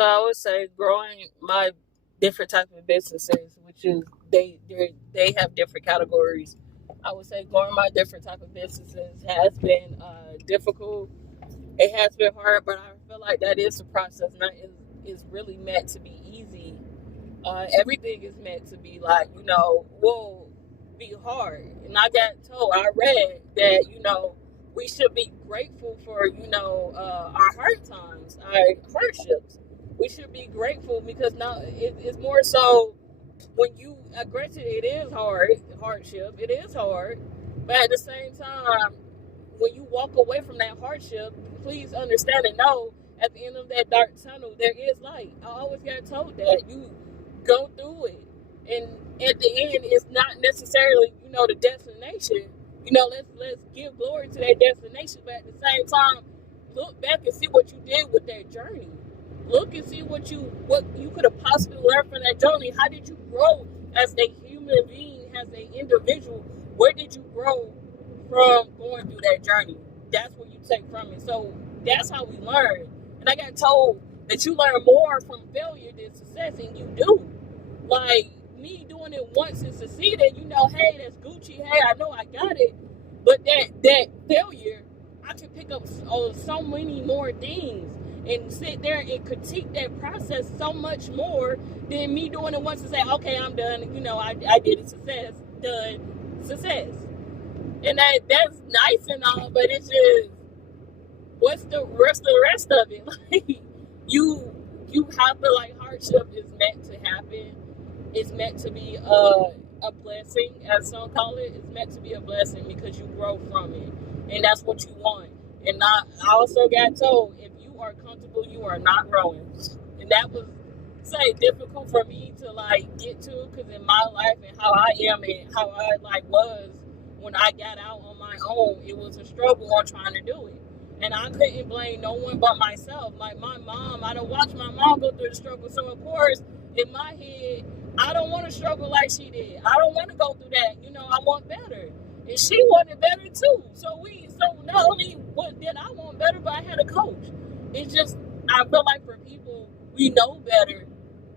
So I would say growing my different type of businesses, which is they have different categories. I would say growing my different type of businesses has been difficult. It has been hard, but I feel like that is the process. Not is really meant to be easy. Everything is meant to be like will be hard. And I got told, I read that we should be grateful for our hard times, our hardships. We should be grateful because now it's more so when you granted it is hardship. It is hard, but at the same time, when you walk away from that hardship, please understand and know at the end of that dark tunnel there is light. I always got told that you go through it, and at the end, it's not necessarily the destination. Let's give glory to that destination, but at the same time, look back and see what you did with that journey. Look and see what you could have possibly learned from that journey. How did you grow as a human being, as an individual? Where did you grow from going through that journey? That's what you take from it. So that's how we learn. And I got told that you learn more from failure than success, and you do. Like me doing it once and succeeding, hey, that's Gucci. Hey, I know I got it. But that failure, I can pick up so many more things and sit there and critique that process so much more than me doing it once and say, okay, I'm done. I did it, success, done, success. And that's nice and all, but it's just, what's the rest of it? Like, you have to, like, hardship is meant to happen. It's meant to be a blessing, as some call it. It's meant to be a blessing because you grow from it, and that's what you want. And I also got told, if you are comfortable, you are not growing. And that was, say, difficult for me to, like, get to, because in my life and how I am and how I, like, was when I got out on my own, it was a struggle on trying to do it. And I couldn't blame no one but myself. Like my mom, I don't watch my mom go through the struggle. So, of course, in my head, I don't want to struggle like she did. I don't want to go through that. I want better. And she wanted better too. So not only did I want better, but I had a coach. It's just, I feel like for people, we know better.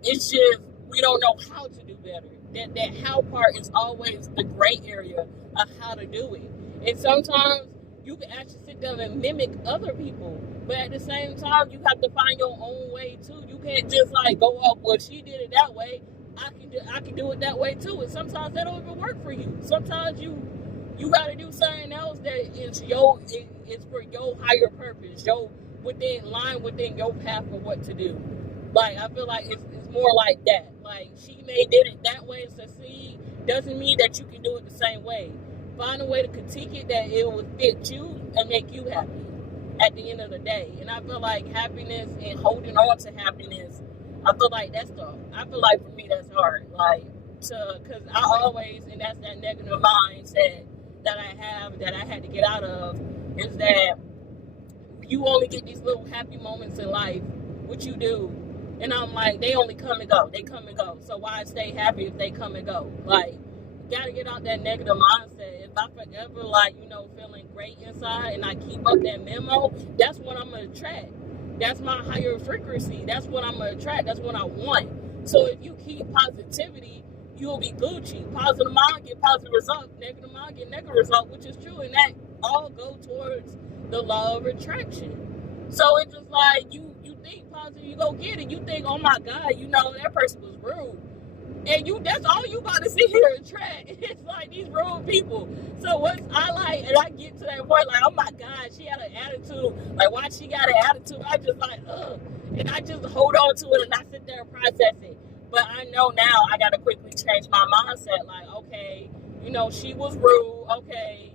It's just, we don't know how to do better. That how part is always the gray area of how to do it. And sometimes you can actually sit there and mimic other people. But at the same time, you have to find your own way too. You can't just like go off, well, she did it that way, I can do it that way too. And sometimes that don't even work for you. Sometimes you got to do something else that is it's for your higher purpose, within your path of what to do. Like, I feel like it's more like that. Like, she did it that way and succeed doesn't mean that you can do it the same way. Find a way to critique it that it will fit you and make you happy at the end of the day. And I feel like happiness and holding on to happiness, I feel like for me that's hard. Like, because I always, and that's that negative mindset that I had to get out of, is that you only get these little happy moments in life, what you do. And I'm like, they only come and go. They come and go. So why stay happy if they come and go? Like, gotta get out that negative mindset. If I forever, like, feeling great inside and I keep up that memo, that's what I'm gonna attract. That's my higher frequency. That's what I'm gonna attract. That's what I want. So if you keep positivity, you'll be Gucci. Positive mind get positive results. Negative mind get negative results, which is true. And that all go towards the law of attraction. So it's just like you think positive, you go get it. You think, oh my God, that person was rude. And that's all you about to sit here and track. It's like these rude people. So once I get to that point, like, oh my God, she had an attitude. Like, why she got an attitude? I just like, ugh. And I just hold on to it and I sit there and process it. But I know now I got to quickly change my mindset. Like, okay, she was rude. Okay,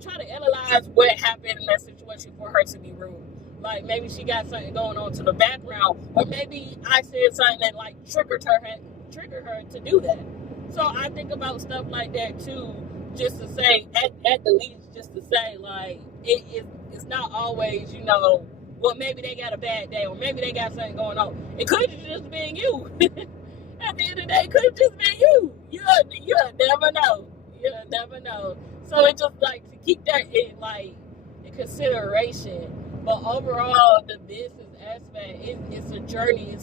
try to analyze what happened in that situation for her to be rude. Like, maybe she got something going on to the background. Or maybe I said something that, like, triggered her to do that. So I think about stuff like that too, just to say, at the least, just to say, like, it's not always, well, maybe they got a bad day, or maybe they got something going on. It could have just been you. At the end of the day, it could have just been you. You'll never know. You'll never know. So it's just like to keep that in consideration. But overall, the business aspect, it's a journey.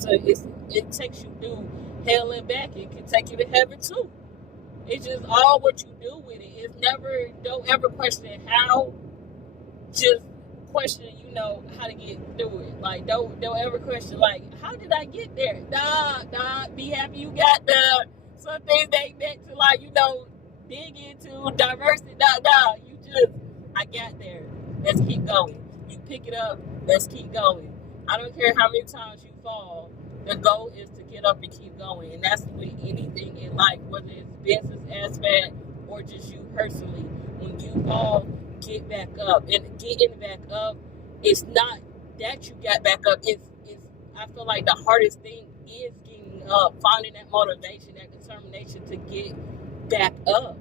It takes you through hell and back. It can take you to heaven too. It's just all what you do with it. It's never, don't ever question how, just question, how to get through it. Like, don't ever question, like, how did I get there? Nah, be happy you got there. Some things they meant to, like, dig into diversity. Nah, you just, I got there. Let's keep going. You pick it up, let's keep going. I don't care how many times you fall. The goal is to get up and keep going. And that's with anything in life, whether it's business aspect or just you personally. When you fall, get back up. And getting back up, it's not that you got back up. It's I feel like the hardest thing is getting up, finding that motivation, that determination to get back up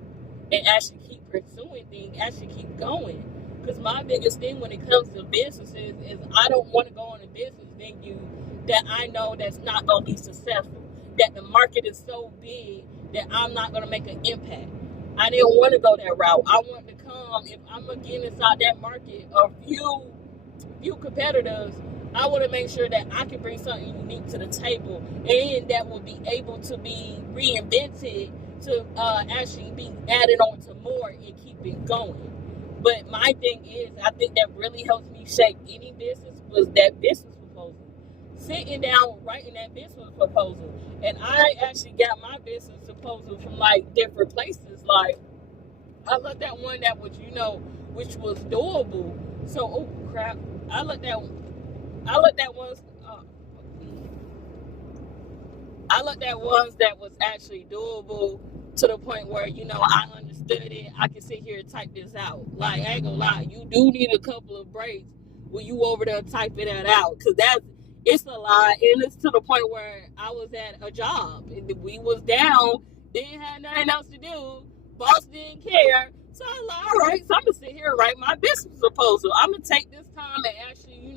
and actually keep pursuing things, actually keep going. Because my biggest thing when it comes to businesses is I don't want to go on a business venue that I know that's not going to be successful, that the market is so big that I'm not going to make an impact. I didn't want to go that route. I want to come, if I'm going to get inside that market, a few competitors, I want to make sure that I can bring something unique to the table and that will be able to be reinvented to actually be added on to more and keep it going. But my thing is, I think that really helps me shape any business was that business proposal. Sitting down, writing that business proposal. And I actually got my business proposal from like different places. Like, I looked at one that was, which was doable. So, oh crap, I looked at ones that was actually doable to the point where, I understood it. I can sit here and type this out. Like, I ain't gonna lie, you do need a couple of breaks when you over there typing that out. Because it's a lot. And it's to the point where I was at a job. And we was down, didn't have nothing else to do. Boss didn't care. So I'm like, all right, so I'm going to sit here and write my business proposal. I'm going to take this time and actually,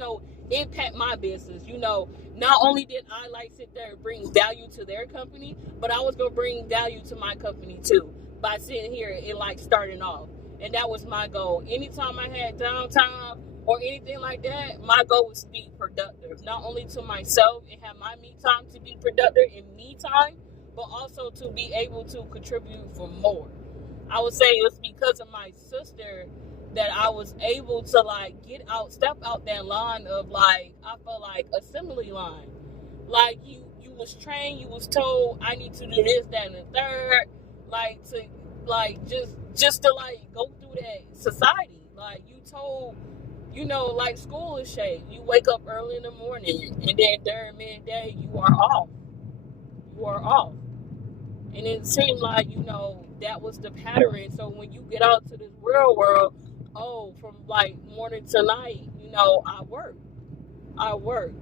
impact my business. Not only did I sit there and bring value to their company, but I was going to bring value to my company too by sitting here and starting off. And that was my goal. Anytime I had downtime or anything like that, my goal was to be productive. Not only to myself and have my me time to be productive in me time, but also to be able to contribute for more. I would say it's because of my sister that I was able to step out that line of I felt like assembly line. Like you was trained, you was told I need to do this, that, and the third, just to go through that society. Like you told, school is shaped. You wake up early in the morning and then during midday you are off. You are off. And it seemed like, that was the pattern. So when you get out to this real world, from morning to night, I work.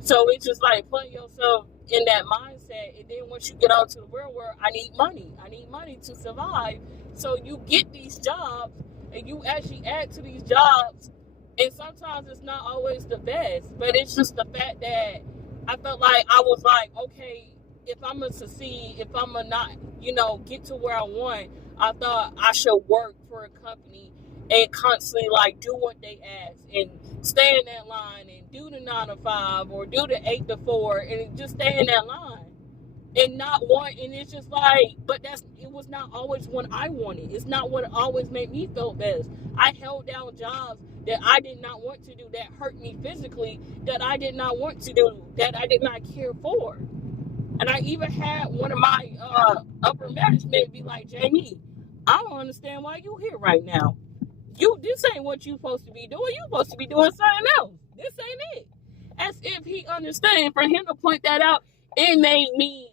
So it's just putting yourself in that mindset. And then once you get out to the real world, I need money to survive. So you get these jobs and you actually add to these jobs. And sometimes it's not always the best, but it's just the fact that I felt like I was okay, if I'm going to succeed, if I'm going to not, get to where I want, I thought I should work for a company and constantly do what they ask and stay in that line and do the 9 to 5 or do the 8 to 4 and just stay in that line and not want. And it's just but it was not always what I wanted. It's not what always made me feel best. I held down jobs that I did not want to do, that hurt me physically, that I did not want to do, that I did not care for. And I even had one of my upper management be like, Jamie, I don't understand why you here right now. This ain't what you supposed to be doing. You supposed to be doing something else. This ain't it. As if he understand. For him to point that out, it made me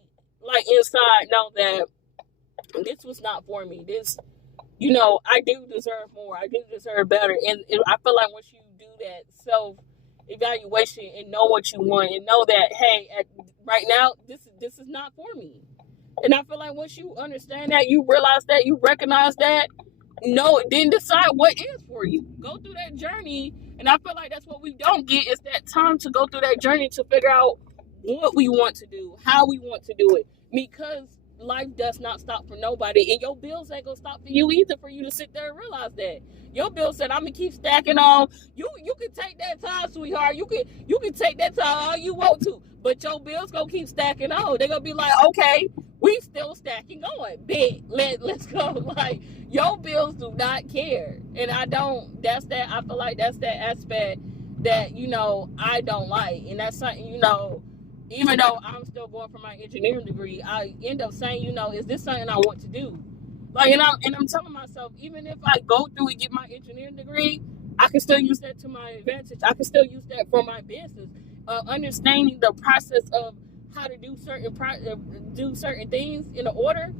inside know that this was not for me. This, I do deserve more. I do deserve better. And I feel like once you do that self-evaluation and know what you want and know that, hey, right now, this is not for me. And I feel like once you understand that, you realize that, you recognize that, then decide what is for you. Go through that journey. And I feel like that's what we don't get, is that time to go through that journey to figure out what we want to do, how we want to do it. Because life does not stop for nobody, and your bills ain't gonna stop for you either. For you to sit there and realize that your bill said, "I'm gonna keep stacking on." You can take that time, sweetheart. You can take that time all you want to, but your bills gonna keep stacking on. They're gonna be like, "Okay, we still stacking on. Bet let's go." Like, your bills do not care, and I don't. That's that. I feel like that's that aspect that I don't like, and that's something even though I'm still going for my engineering degree, I end up saying, is this something I want to do? Like, and I'm telling myself, even if I go through and get my engineering degree, I can still use that to my advantage. I can still use that for my business. Understanding the process of how to do certain things in order,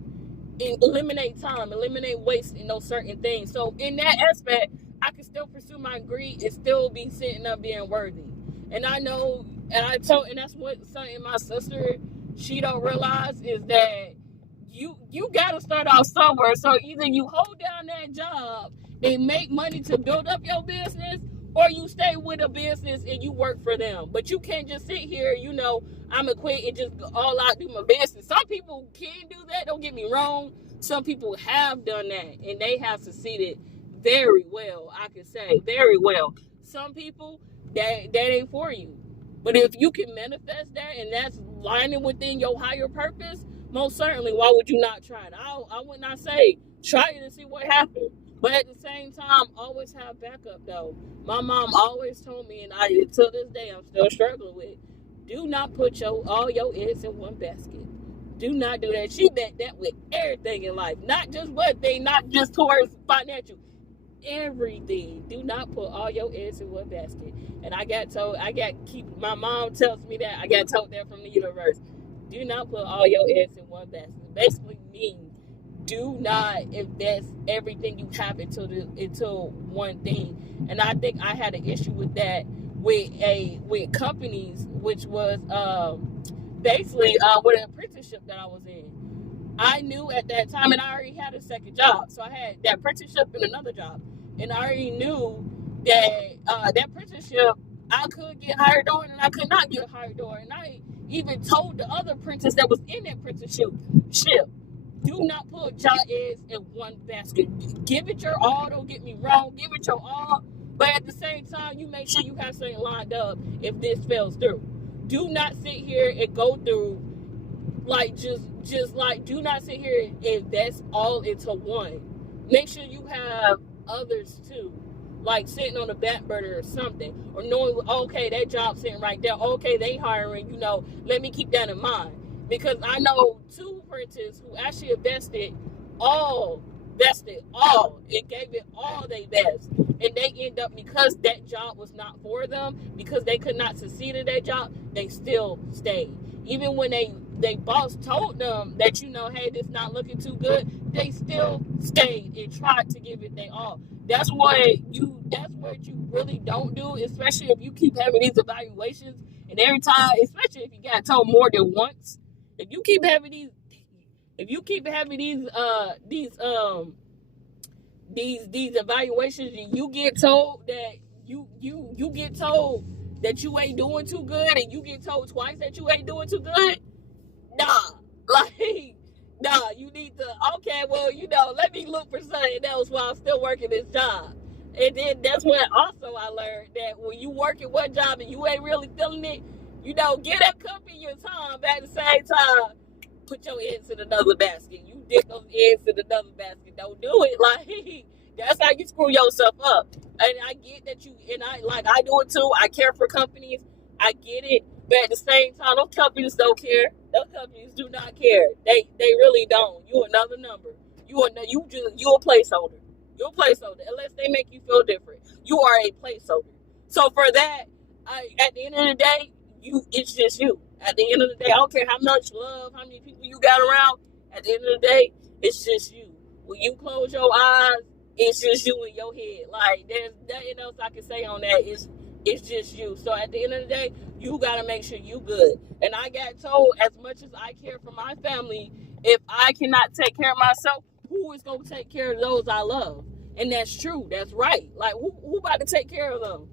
and eliminate time, eliminate waste in those certain things. So in that aspect, I can still pursue my degree and still be sitting up being worthy. And I know, and that's what something my sister, she don't realize, is that you gotta start off somewhere. So either you hold down that job and make money to build up your business, or you stay with a business and you work for them. But you can't just sit here, I'm gonna quit and just all out do my business. Some people can do that, don't get me wrong. Some people have done that and they have succeeded very well, I can say, very well. Some people, that ain't for you. But if you can manifest that and that's lining within your higher purpose, most certainly, why would you not try it? I would not say try it and see what happens. But at the same time, always have backup though. My mom always told me, and until this day I'm still struggling with, do not put all your eggs in one basket. Do not do that. She meant that with everything in life. Not just one thing, not just towards financial. Everything. Do not put all your eggs in one basket. And my mom tells me that. I got told that from the universe. Do not put all your eggs in one basket. Basically means do not invest everything you have into one thing. And I think I had an issue with that with companies, which was basically with an apprenticeship that I was in. I knew at that time, and I already had a second job, so I had that apprenticeship and another job, and I already knew that that apprenticeship I could get hired on and I could not get hired on. And I even told the other apprentice that was in that apprenticeship, do not put your eggs in one basket. Give it your all, don't get me wrong, give it your all, but at the same time, you make sure you have something lined up if this fails through. Do not sit here and go through, like, do not sit here and invest all into one. Make sure you have others too, like sitting on the back burner or something, or knowing, okay, that job's sitting right there, okay, they hiring, let me keep that in mind. Because I know two apprentices who actually invested all, and gave it all they best, and they end up, because that job was not for them, because they could not succeed in that job, they still stayed. Even when they boss told them that, hey, this not looking too good, they still stayed and tried to give it their all. That's what you really don't do, especially if you keep having these evaluations, and every time, especially if you got told more than once, if you keep having these evaluations, and you get told that you get told that you ain't doing too good, and you get told twice that you ain't doing too good, you need to, okay, well, let me look for something else while I'm still working this job. And then that's when also I learned that when you work at one job and you ain't really feeling it, give that company your time, but at the same time, put your eggs in another basket. You dip those eggs in another basket. Don't do it. Like, that's how you screw yourself up. And I get that I do it too. I care for companies. I get it. But at the same time, those companies don't care. Those companies do not care. They really don't. You another number. You a placeholder. You're a placeholder. Unless they make you feel different, you are a placeholder. So for that, at the end of the day, it's just you. At the end of the day, I don't care how much love, how many people you got around. At the end of the day, it's just you. When you close your eyes, it's just you in your head. Like, there's nothing else I can say on that. It's just you. So at the end of the day, you got to make sure you good. And I got told, as much as I care for my family, if I cannot take care of myself, who is going to take care of those I love? And that's true. That's right. Like, who about to take care of them?